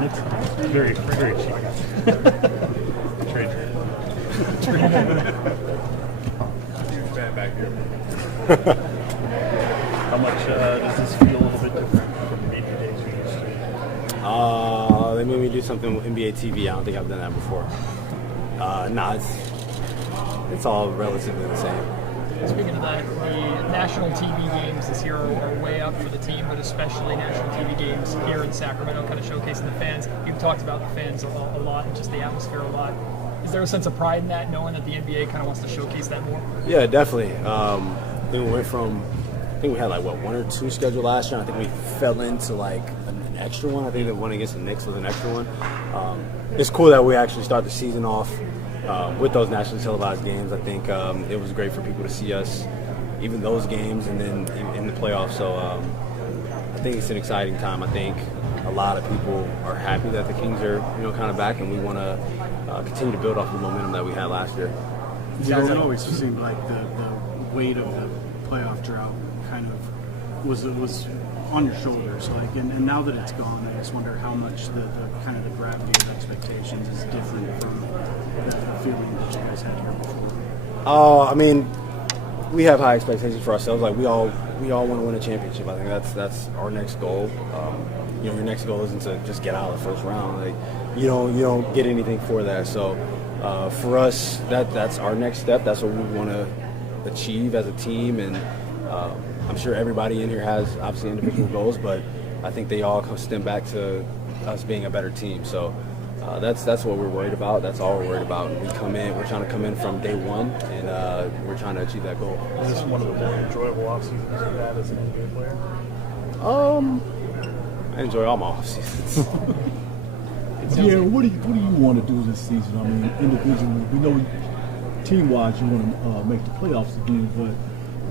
It's very, very cheap. Trade. Huge fan back here. How much does this feel a little bit different from the media days we used to? They made me do something with NBA TV. I don't think I've done that before. Nah, it's all relatively the same. Speaking of that, the national TV games this year are way up for the team, but especially national TV games here in Sacramento, kind of showcasing the fans. You've talked about the fans a lot and just the atmosphere a lot. Is there a sense of pride in that, knowing that the NBA kind of wants to showcase that more? Yeah, definitely. I think we went from, I think we had like, one or two scheduled last year. I think we fell into like an extra one. I think the one against the Knicks was an extra one. It's cool that we actually start the season off with those nationally televised games. I think it was great for people to see us, even those games, and then in the playoffs. So I think it's an exciting time. I think a lot of people are happy that the Kings are, kind of back, and we want to continue to build off the momentum that we had last year. It always seemed like the weight of the playoff drought kind of was on your shoulders, and now that it's gone, I just wonder how much the kind of the gravity of expectations is different from the feeling that you guys had here before. I mean, we have high expectations for ourselves. Like we all want to win a championship. I think that's our next goal. Your next goal isn't to just get out of the first round. Like you don't get anything for that. So for us, that's our next step. That's what we want to achieve as a team, and I'm sure everybody in here has obviously individual goals, but I think they all stem back to us being a better team. So that's what we're worried about. That's all we're worried about. We're trying to come in from day one, and we're trying to achieve that goal. Is this one of the more enjoyable off seasons you've had as an NBA player? I enjoy all my off seasons. Yeah, what do you want to do this season? I mean, individually, we know team-wise you want to make the playoffs again, but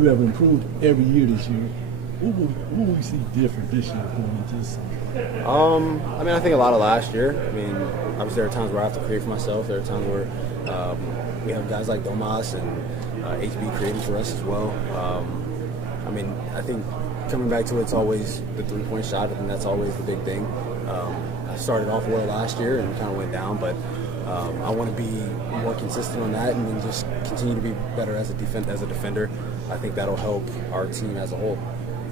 you have improved every year this year. What will we see different this year going into this season? I mean, I think a lot of last year. I mean, obviously there are times where I have to create for myself. There are times where we have guys like Domas and HB creating for us as well. I mean, I think coming back to it's always the three-point shot. I think that's always the big thing. I started off well last year and kind of went down, but I want to be more consistent on that and then just continue to be better as a defender. I think that'll help our team as a whole.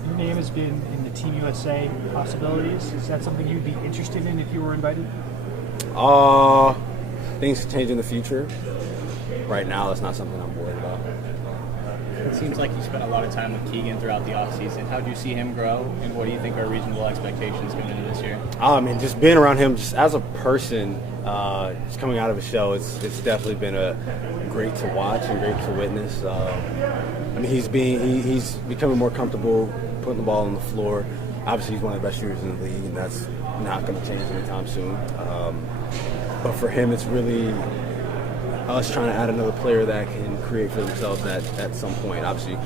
Your name has been in the Team USA possibilities. Is that something you'd be interested in if you were invited? Things can change in the future. Right now, that's not something I'm worried about. It seems like you spent a lot of time with Keegan throughout the offseason. How do you see him grow, and what do you think are reasonable expectations going into this year? I mean, just being around him, just as a person, just coming out of his show, it's definitely been great to watch and great to witness. I mean, he's becoming more comfortable putting the ball on the floor. Obviously, he's one of the best shooters in the league, and that's not going to change anytime soon. But for him, it's really us trying to add another player that can create for themselves at some point. Obviously,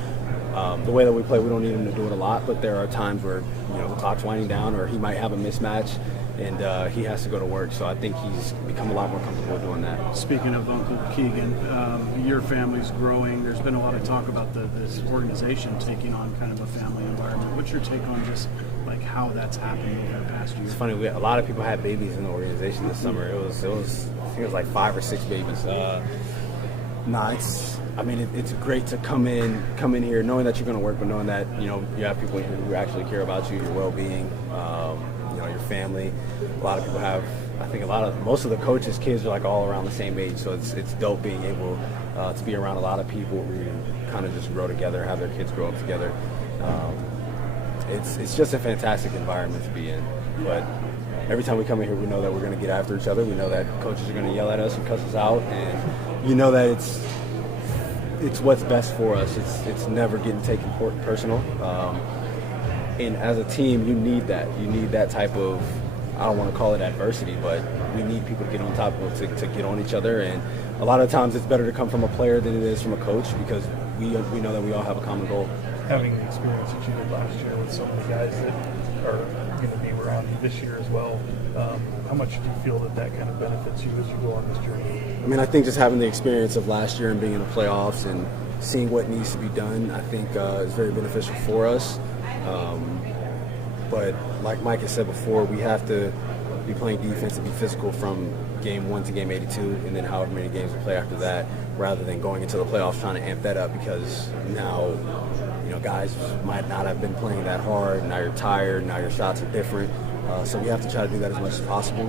the way that we play, we don't need him to do it a lot, but there are times where the clock's winding down, or he might have a mismatch, and he has to go to work. So I think he's become a lot more comfortable doing that. Speaking of Uncle Keegan, your family's growing. There's been a lot of talk about this organization taking on kind of a family environment. What's your take on just like how that's happened over the past year? It's funny. A lot of people had babies in the organization this summer. It was I think it was like 5 or 6 babies. It's great to come in here knowing that you're going to work, but knowing that you have people who actually care about you, your well-being, your family. A lot of people have. I think most of the coaches' kids are like all around the same age, so it's dope being able to be around a lot of people who kind of just grow together, have their kids grow up together. It's just a fantastic environment to be in. But every time we come in here, we know that we're going to get after each other. We know that coaches are going to yell at us and cuss us out, and that it's what's best for us. It's never getting taken personal. And as a team, you need that. You need that type of, I don't want to call it adversity, but we need people to get on top of it, to get on each other. And a lot of times it's better to come from a player than it is from a coach, because we know that we all have a common goal. Having the experience that you did last year with so many guys that are going to be around this year as well, how much do you feel that kind of benefits you as you go on this journey? I mean, I think just having the experience of last year and being in the playoffs and seeing what needs to be done, I think is very beneficial for us. But like Mike has said before, we have to be playing defense and be physical from game 1 to game 82, and then however many games we play after that, rather than going into the playoffs trying to amp that up because now, guys might not have been playing that hard. Now you're tired. Now your shots are different. So we have to try to do that as much as possible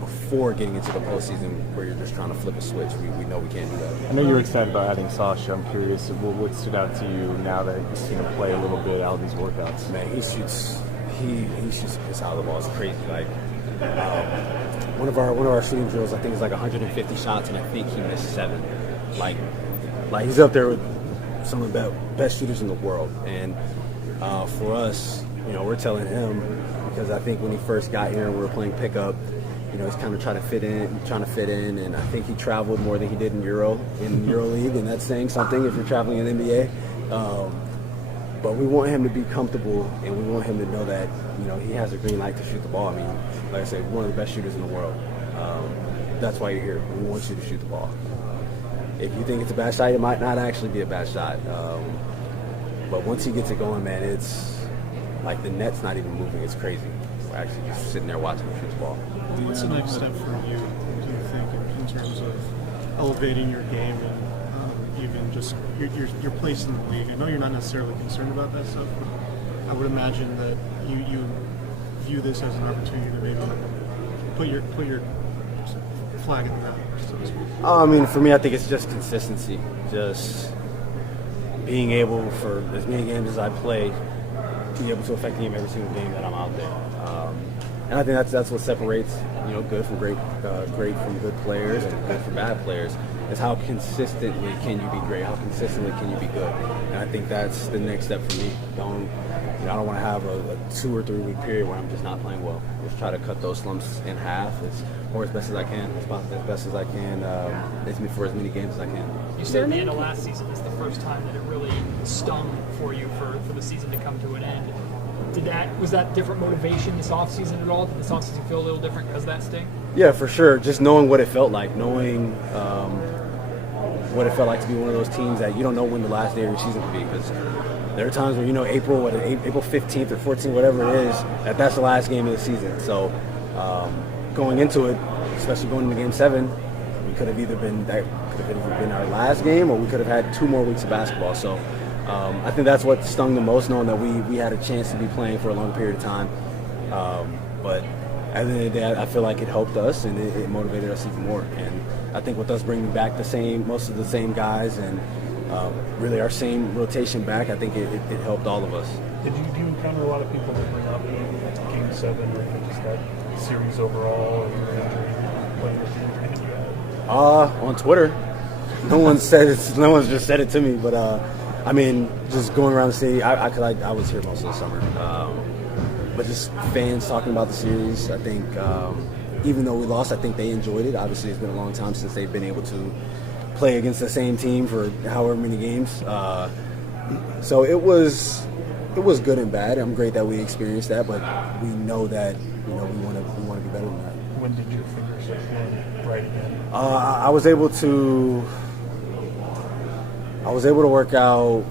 before getting into the postseason where you're just trying to flip a switch. We know we can't do that. I know you were excited about adding Sasha. I'm curious, what stood out to you now that you've seen him play a little bit out of these workouts? Man, he shoots his out of the ball is crazy. Like one of our shooting drills, I think is like 150 shots, and I think he missed 7. Like he's up there with some of the best shooters in the world. And for us, we're telling him, because I think when he first got here and we were playing pickup, he's kind of trying to fit in, and I think he traveled more than he did in EuroLeague, and that's saying something if you're traveling in the NBA. But we want him to be comfortable, and we want him to know that he has a green light to shoot the ball. I mean, like I said, one of the best shooters in the world. That's why you're here. We want you to shoot the ball. If you think it's a bad shot, it might not actually be a bad shot. But once he gets it going, man, it's like the net's not even moving. It's crazy. We're actually just sitting there watching him shoot the ball. What's the next step for you, do you think, in terms of elevating your game and even just your place in the league? I know you're not necessarily concerned about that stuff, but I would imagine that you view this as an opportunity to maybe put your flag in the ground, so to speak. I mean, for me, I think it's just consistency. Just being able, for as many games as I play, be able to affect the game every single game that I'm out there. And I think that's what separates good from great from good players and good from bad players, is how consistently can you be great, how consistently can you be good. And I think that's the next step for me. I don't want to have a 2 or 3 week period where I'm just not playing well. Just try to cut those slumps in half as best as I can, as best as I can, for as many games as I can. You said the end of last season is the first time that it really stung for you for the season to come to an end. Was that different motivation this offseason at all? Did this offseason feel a little different because of that sting? Yeah, for sure. Just knowing what it felt like, knowing what it felt like to be one of those teams that you don't know when the last day of your season could be. Because there are times where April 15th or 14th, whatever it is, that's the last game of the season. So going into it, especially going into Game 7, we could have either been our last game, or we could have had 2 more weeks of basketball. So I think that's what stung the most, knowing that we had a chance to be playing for a long period of time. But at the end of the day, I feel like it helped us and it motivated us even more. And I think with us bringing back most of the same guys and really our same rotation back, I think it helped all of us. Do you encounter a lot of people that bring up Game 7 or even just that series overall, or your injury playing with the injury that you had? On Twitter. No one just said it to me, but I mean, just going around the city, I was here most of the summer. But just fans talking about the series, I think even though we lost, I think they enjoyed it. Obviously, it's been a long time since they've been able to play against the same team for however many games. So it was good and bad. I'm great that we experienced that, but we know that we want to be better than that. When did your fingers start feeling right again? I was able to work out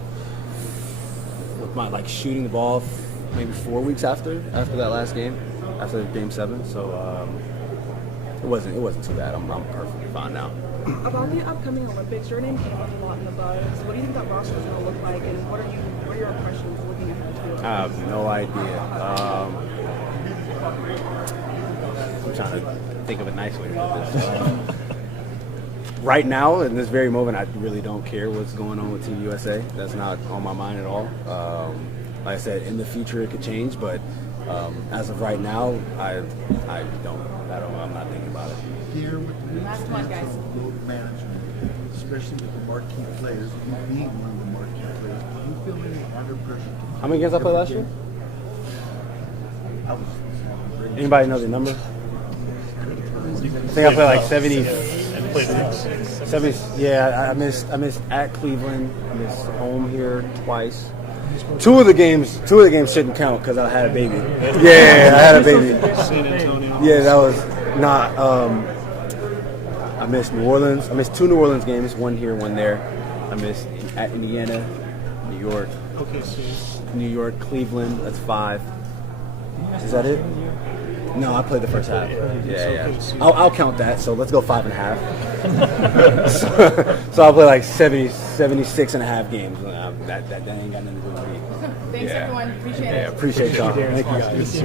with my shooting the ball maybe 4 weeks after that last game, after Game 7. So it wasn't too bad. I'm perfectly fine now. About the upcoming Olympics, your name came up a lot in the buzz. What do you think that roster is going to look like, and what are your impressions looking ahead to the Olympics? I have no idea. I'm trying to think of a nice way to put this. Right now, in this very moment, I really don't care what's going on with Team USA. That's not on my mind at all. Like I said, in the future it could change, but as of right now, I'm not thinking about it. Here with the load management, especially with the marquee players, you need one of the marquee players. Do you feel any under pressure? How many games I played last year? I was. Anybody know the number? I think I played like 70. And played 70. Yeah, I missed at Cleveland. I missed home here twice. Two of the games shouldn't count because I had a baby. Yeah, I had a baby. San Antonio. Yeah, that was not. I missed New Orleans. I missed 2 New Orleans games, one here, one there. I missed at Indiana, New York. Okay, so New York, Cleveland. That's 5. Is that it? No, I played the first half. Yeah. Okay, I'll count that. So let's go 5.5. so I'll play like 76 and a half games. That ain't got nothing to do with me. Thanks, everyone. Appreciate it. Appreciate y'all. Thank you guys.